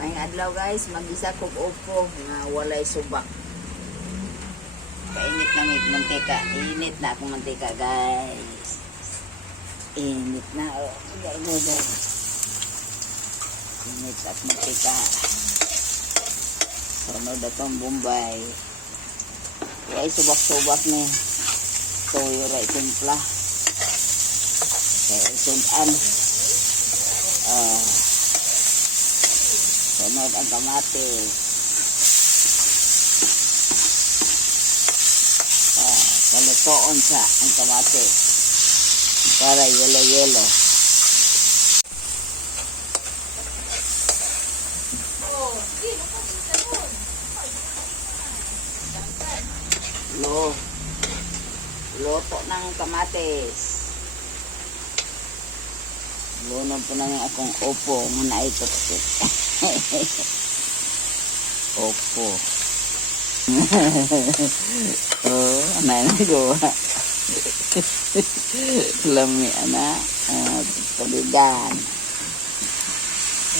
May adlaw guys, mag-isa kog upo nga walay subak. Painit na may mantika. Init na akong mantika guys. Init na. Oh, guys. Init at mantika. Sunod atong Bombay. Kaya subak-subak ni. Toyo ray timpla. Kaya sudan. Sunod ang kamatis. Kalutoon sa ang kamatis. Para yelo-yelo. Luto ng kamatis. Lunod po na yung akong opo. Muna ito. Opo. Oh, anay na gawa. Lami, ana. Tuligan.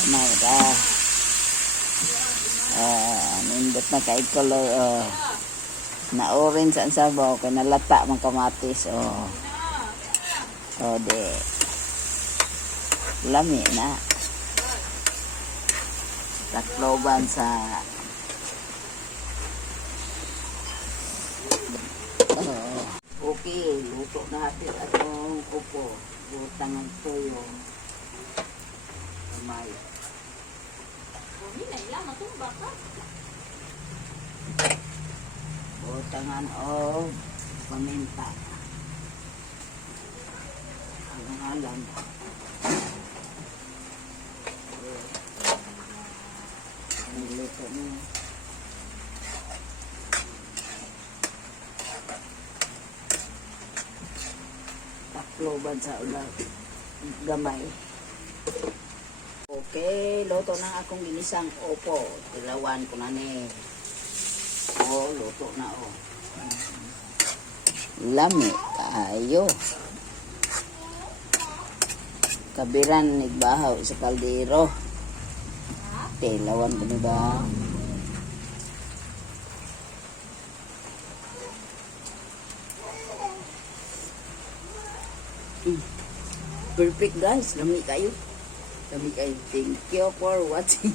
Anay ka. Nindot na kay color. Na orange ang sabaw. Kaya nalata mga kamatis. De. Lami na. Takloban sa okay, luto na natin atong upo. Butang ang toyo. Kamay. Butangan o paminta. Alang-alang. Luto niya. Takloban sa ulat. Gamay. Okay, luto na akong ginisang opo. Tilawan ko na ni. Luto na Lami kayo. Kabiran nigbahaw sa kaldero. Tilawan ko ba? Perfect guys, lami kayo. Thank you for watching.